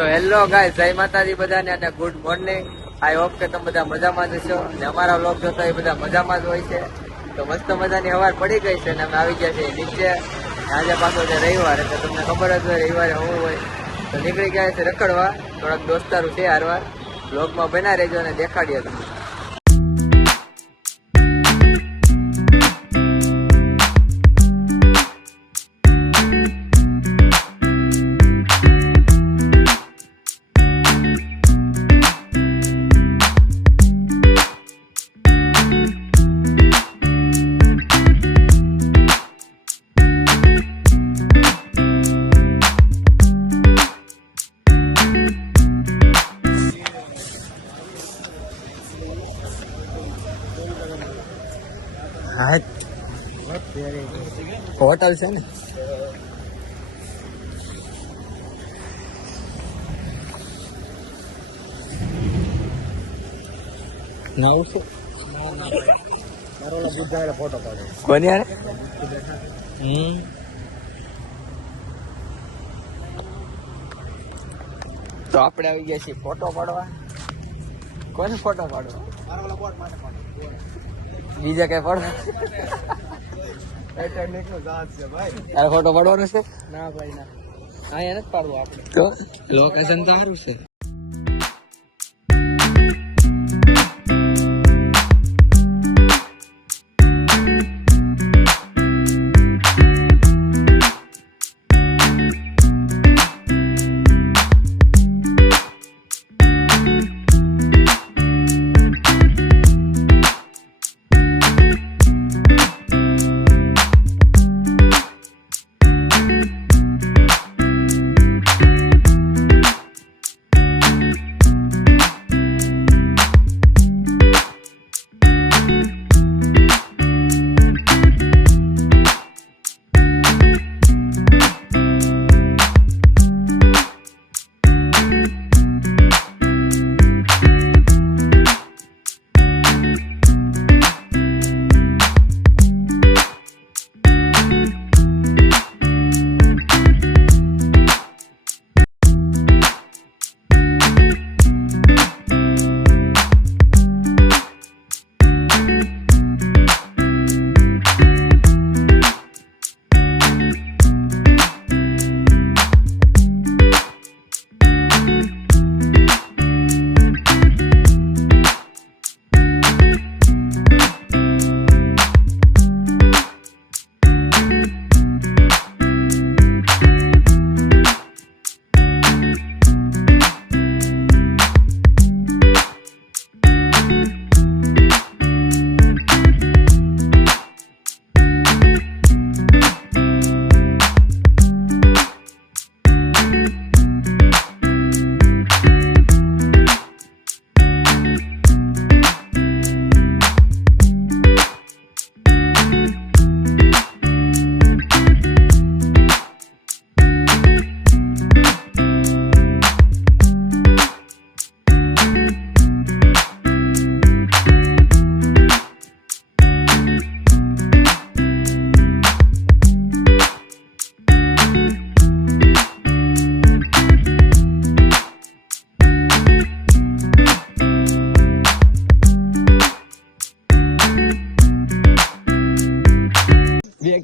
તો hello guys, જય માતાજી બધાને અને ગુડ મોર્નિંગ. આઈ હોપ કે તમે બધા મજામાં જ હશો અને અમારા વ્લોગ જોતા એ બધા મજામાં જ હોય છે. તો મસ્ત મજાની હવાર પડી ગઈ છે અને અમે આવી ગયા છીએ નીચે. આજે પાછો છે રવિવાર, એટલે તમને ખબર જ હોય રવિવારે હું હોય તો નીકળી ગયા છે રખડવા. થોડાક દોસ્તારું છે હારવાર. વ્લોગમાં બના રહેજો અને દેખાડીએ તમને. હોટલ છે ને નાવું છું ફોટો પાડો કોની યાર. તો આપણે આવી ગયા છીએ ફોટો પાડવા. કોને ફોટો પાડવા? બીજા કઈ પાડવા? તારે ફોટો પાડવાનો છે? ના ભાઈ ના, અહીંયા નથી પાડવું આપણે. તો લોકેશન તો સારું છે.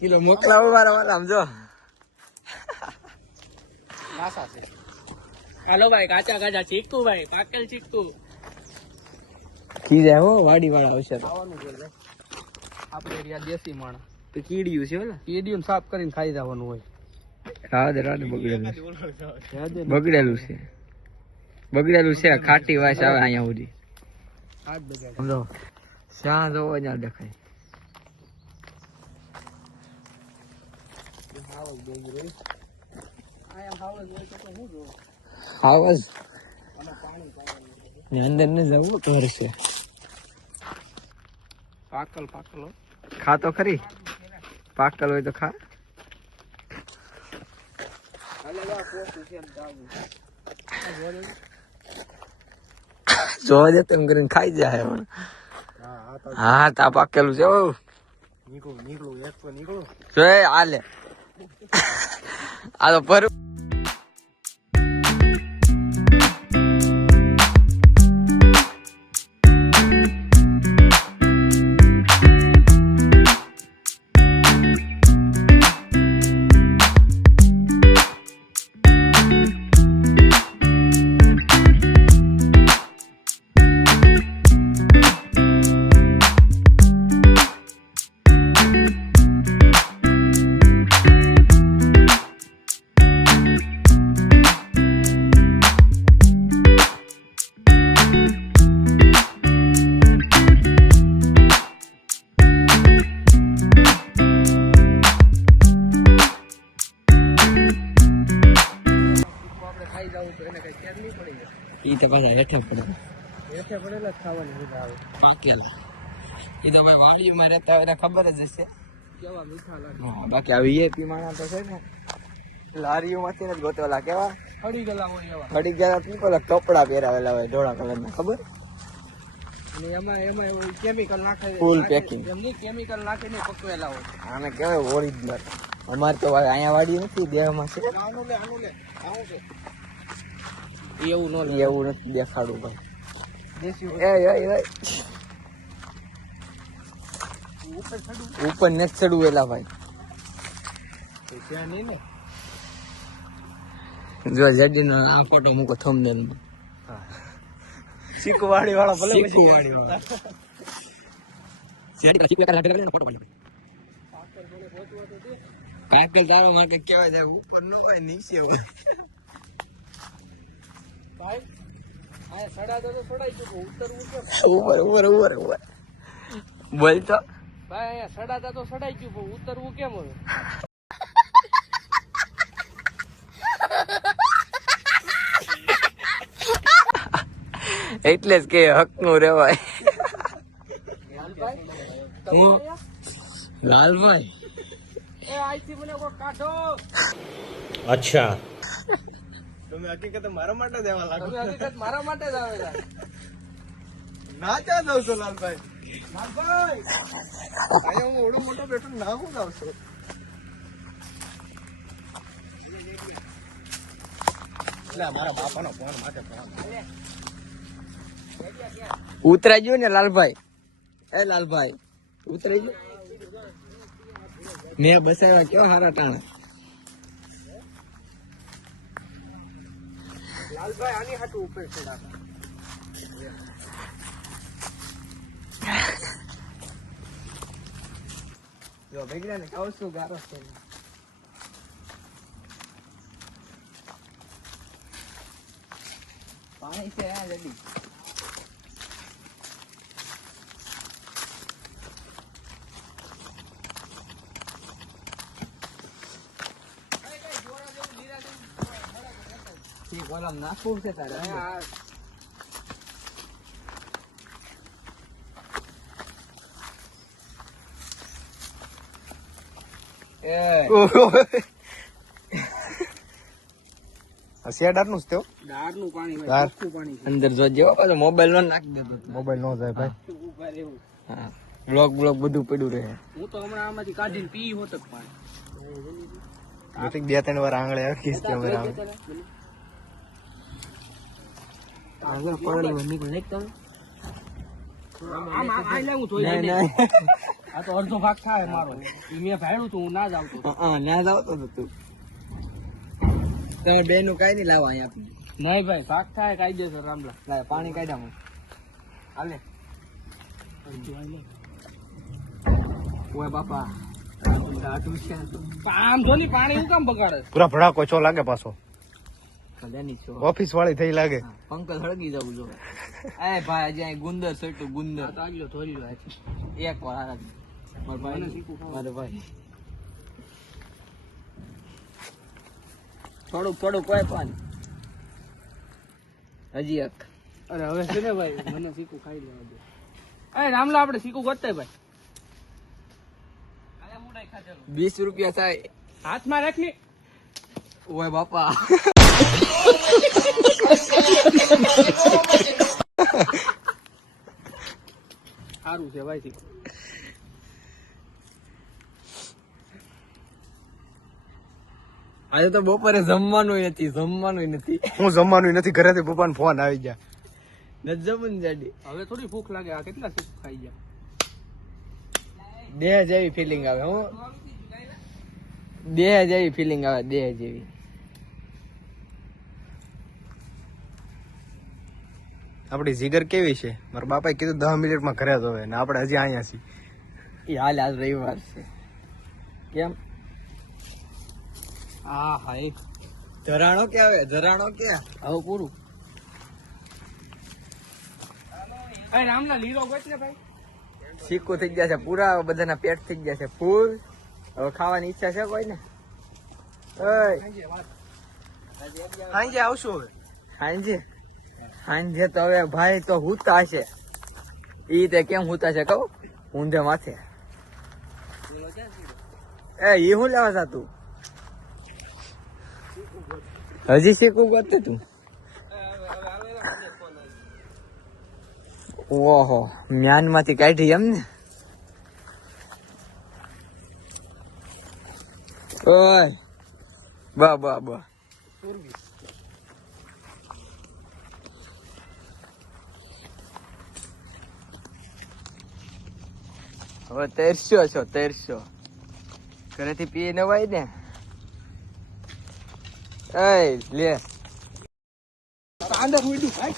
કિલો મોકલાવો મારા વાલા સમજો. હાલો ભાઈ, કાચા કાચા ચીકુ ભાઈ, પાકેલ ચીકુ કીધા હો વાડી વાળા આવશે તો આપણે એરિયા દેશી માણસ તો કીડિયું છે ઓલા કીડીયું સાફ કરીને ખાઈ જવાનું હોય. રાડે બગડેલું છે બગડેલું છે ખાટી વાસ આવે અહીંયા સુધી સમજો. શ્યાં જોવો ત્યાં દેખાય. હાવજ અંદર ને જવું ઘર છે. પાકલ પાકલ ખા તો ખરી, પાકલ હોય તો ખા. જોવા દે તેમ કરીને ખાઈ જાય. હા તા પાકેલું છે. નીકળું હાલે આ તો પર તો એને કઈ કેર નહીં પડી જાય. ઈ તો પાછા હેઠે પડે હેઠે પડેલા જ ખાવાની મજા આવે. પાકેલા ઈ તો ભાઈ વાડીમાં રહેતા હોય એને ખબર જ હશે. કેવા મીઠા લાગે. હા બાકી આ વીઆઈપી માણસ તો છે ને લારીઓમાંથી ને જ ગોતેલા કેવા ખડી ગયેલા હોય એવા. ખડી ગયા પેલા કપડા પહેરાવેલા હોય ધોળા કલરના ખબર. અને એમાં એવું કેમિકલ નાખે. Full packing. એમની કેમિકલ નાખીને પકવેલા હોય. આને કહેવાય ઓરિજિનલ. અમારે તો અહીંયા વાડી નથી દેહમાં છે આનું લે આવું છે. એવું ન લે. એવું નથી દેખાડું ભાઈ. દેશી એ ઉપર ચડું ઉપર નથી ચડવું એલા ભાઈ. તો ત્યાં નહીં ને. જો જડીનો આ ફોટો મૂકો થંબનેલમાં. શીખવાડી વાળા ભલે શીખવાડી વાળા. જડી શીખવા કાલે લાગે ફોટો પાડી. કાકલ તારો માટે કેવા જાય ઉપરનું ભાઈ નીચે હોય. ભાઈ આ સડા તો છોડાઈ ચૂકો ઉતરવું કેમ? ઉપર બોલ તો ભાઈ અહીંયા સડાતા તો સડાઈ ગયું પણ ઉતરવું કેમ હવે? એટલે જ કે હક નું રેવાય. હું લાલભાઈ એ આઈથી મને કોઈ કાઢો. अच्छा તમે હકીકત મારા માટે જ આવેલા ના ચા જાવ છો લાલભાઈ. અહીંયા હું ઓડો મોટો બેઠો ના હું જાવ છું. મારા બાપાનો ફોન માટે ઉતરાઈ ગયો ને લાલભાઈ. એ લાલભાઈ ઉતરાઈ ગયો. મેં બસાવ્યા કેવા હારા ટાણા. લાલભાઈ આની હાટું ઉપર ચડાતા. જો ભેગડા ને કહું છું ગારો છે. પાણી છે આ જલ્દી. ગોલામ નાખવું છે તારે. શેડારનું જ તેઓ દાળનું પાણી હોય, દાળ. ચોખ્ખું પાણી છે. અંદર જો જેવો પાછો મોબાઈલ નો નાખી દેતો. મોબાઈલ નો જાય ભાઈ. ઉભા રહેવું. હા બ્લોક બધું પડ્યું રહે. હું તો હમણાં આમાંથી કાઢીને પી હોત જ પાણી. બે ત્રણ વાર આંગળે આવી કેમેરા આગળ પડેલી નીકળ નહીં તમે. આમ આ લે હું ધોઈ નહીં, લઈને. નહીં. આ તો અડધો ભાગ થાય મારો. ઈ મેં ભાડ્યું તું હું ના જ આવતો. ના જ આવતો હતો તું. તમે બે નું કઈ નહીં લાવવા અહીંયા આપણે. નહીં ભાઈ ભાગ થાય કાયદેસર રામલા. લાય પાણી કાઢ્યા હું. હાલે ઓય બાપા દાટું છે આ તો. આમ જો ની પાણી હું કામ બગાડે? પૂરા ભડાકો છો લાગે પાછો. કદાની છો. ઓફિસ વાળી થઈ લાગે. પંકજ હળગી જવું જો. એ ભાઈ આજે અહીં ગુંદર સટું ગુંદર. આ તો આગલો ધોઈ લો આથી. એક વાર હારા મારા ભાઈ મને શીખવું ખાવું. મારો ભાઈ થોડુંક કોઈ પાણી હજી એક. અરે હવે છે ને ભાઈ મને શીખું ખાઈ લેવા દે. એ રામલા આપણે શીખું ગોતતા ભાઈ. 20 રૂપિયા થાય. હાથમાં રાખ ને. ઓય બાપા સારું છે ભાઈ શીખું. આજે તો બપોરે જમવાનું નથી હું જમવાનું નથી, ઘરેથી પપ્પાને ફોન આવી ગયા. નથી જમવાનું જાડી. હવે થોડી ભૂખ લાગે. આ કેટલા શીખું ખાઈ ગયા. દેહ જેવી ફિલિંગ આવે. હું દેહ જેવી ફિલિંગ આવે. દેહ જેવી. આપડી જીગર કેવી છે? મારા બાપાએ કીધું 10 મિનિટમાં ઘરે જ હોય ને આપણે હજી અહીંયા છીએ. એ હાલ આજ રવિવાર છે. કેમ હા હા એ ધરાણો કે આવે? ધરાણો કે હવે પૂરું. ભાઈ રામલા લીલો ગોત ને ભાઈ. સિક્કો થઈ ગયા છે પૂરા. હવે બધાના પેટ થઈ ગયા છે ફૂલ. હવે ખાવાની ઈચ્છા છે કોઈ ને? સાંજે આવશું હવે. સાંજે તો હવે ભાઈ તો હુતા છે. ઈ તે કેમ હુતા છે કહું? ઊંધે માથે. ઈ હું લેવા જા તું? હજી શીખવું ગોતે તું? ઓહો, મ્યાન માંથી કાઢી એમ ને? ઓય બા બા બા. હવે તરસ્યો છો, તરસ્યો. ઘરેથી પી નવાય ને. એ લે અંદર ઉડી ભાઈ.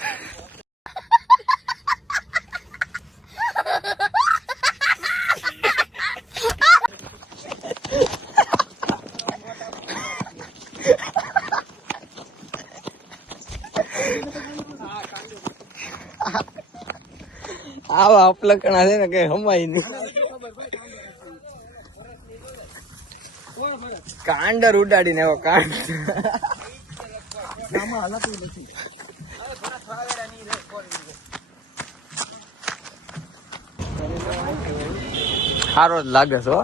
આવા અપલકણા છે ને કઈ હમાય નહીં. કાંડર ઉડાડીને એવો કાંડ. સારો જ લાગે છે હો.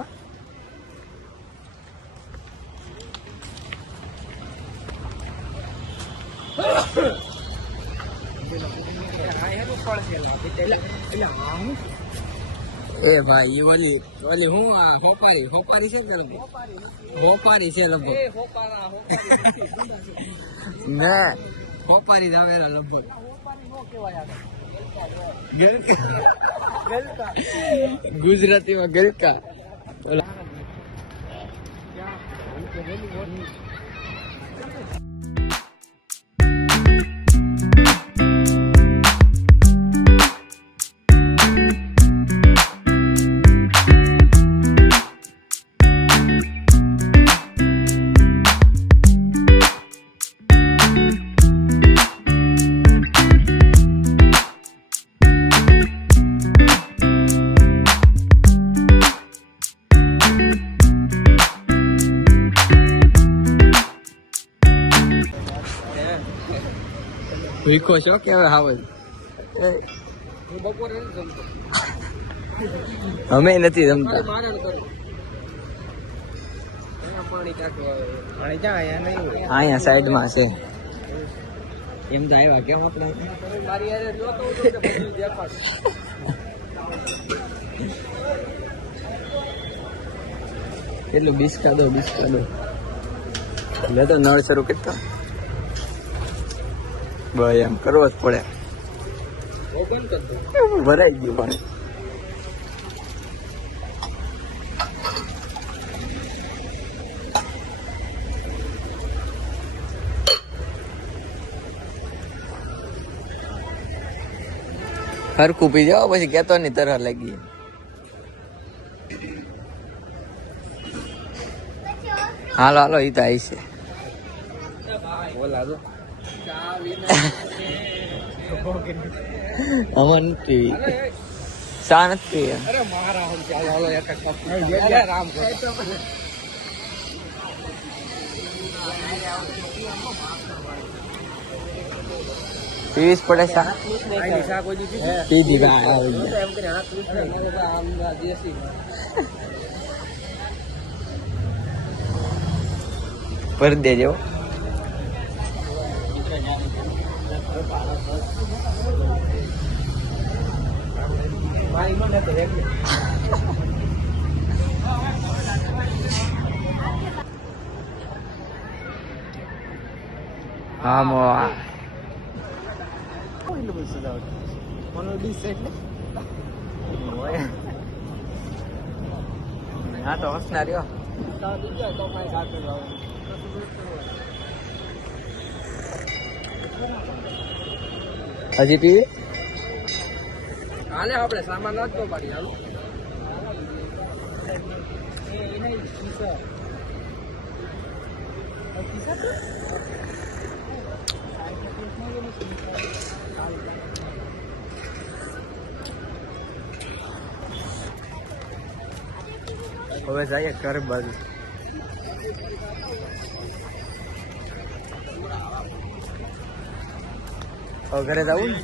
એ ભાઈ ઈ ઓલી હું હોપારી છે કે હોપારી છે લગભગ ને હોપારી જ આવે લગભગ. ગુજરાતીમાં ગલકા. ભીખો છો કે હવે હાવલ? બપોરે નથી જમતો. અમે નથી જમતા. મારણ કરો. પાણી ચાખવા અહીંયા સાઈડમાં છે. એમ તો આવ્યા કેમ આપણે? મારી યારે જોતો હતો તો બધું દેખાડ. કેટલું બિસ્કા દો લે તો નળ શરૂ કરતા. ભાઈ એમ કરવો જ પડે. ઓપન કર દો. ભરાઈ ગયું પાણી. હરખું પી જાઓ પછી કેતો ની તરહ લાગી. હાલો હાલો ઈ તો આવી છે. બોલા દો. અમન નથી શા નથી. અરે મારા હમ ચાલો હાલો એક કપ. રામ કરો. પીવીસ પડે શા? આની શાક ઓજી પીધી? પીધી ભાઈ આવી ગયા. એમ કરી હાથ લૂછ નહીં. મારે તો આમ દેશી. ભરી દેજો. મારી મને તો રેડી. હા મો હા તો હસના રહ્યો. હજી પીવી? હાલે આપણે સામાન જ તો પાડી હાલો. હવે જઈએ ઘર બાજુ. હવે ઘરે જવું ને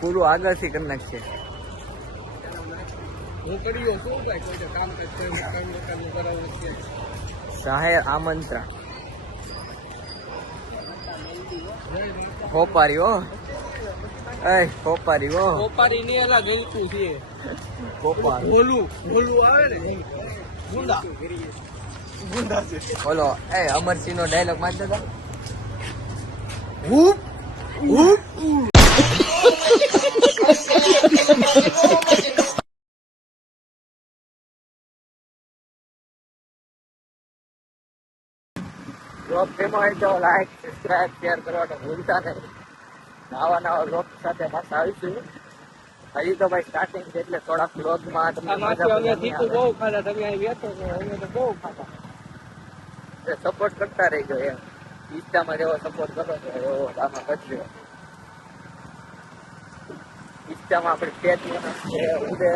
પૂરું આગળથી કરી નાખશે. હું કર્યો શું ભાઈ કોઈ કામ કરાવું છે. જાહેર આમંત્રણ હોપારી હો. એ હોપારી હો. કોપારી ની એલા ગલતું છે. હોપારી ભોલું આવે ને ગુંડા બોલો. એ અમરસિંહ નો ડાયલોગ માનતો હતો. બ્લોગ ફેમસ હોય તો લાઈક સબસ્ક્રાઇબ શેર કરવાનું ભૂલતા નહીં. નવા બ્લોગ સાથે પાછા આવીશું. હજી તો ભાઈ સ્ટાર્ટિંગ છે એટલે થોડાક બ્લોગમાં તમને મજા અમે તીખું બહુ ખાધા. તમે અહીં બેઠો છો અમે તો બહુ ખાધા. સપોર્ટ કરતા રહીજો એમ. ઇન્સ્ટામાં જેવો સપોર્ટ કરો છો એવો આમાં કરજો. ઇન્સ્ટામાં આપણે પેજ ઉદય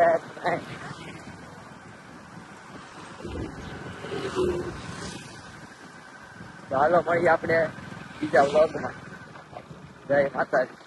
તો હાલો મળીએ આપણે બીજા વ્લોગમાં. જય માતાજી.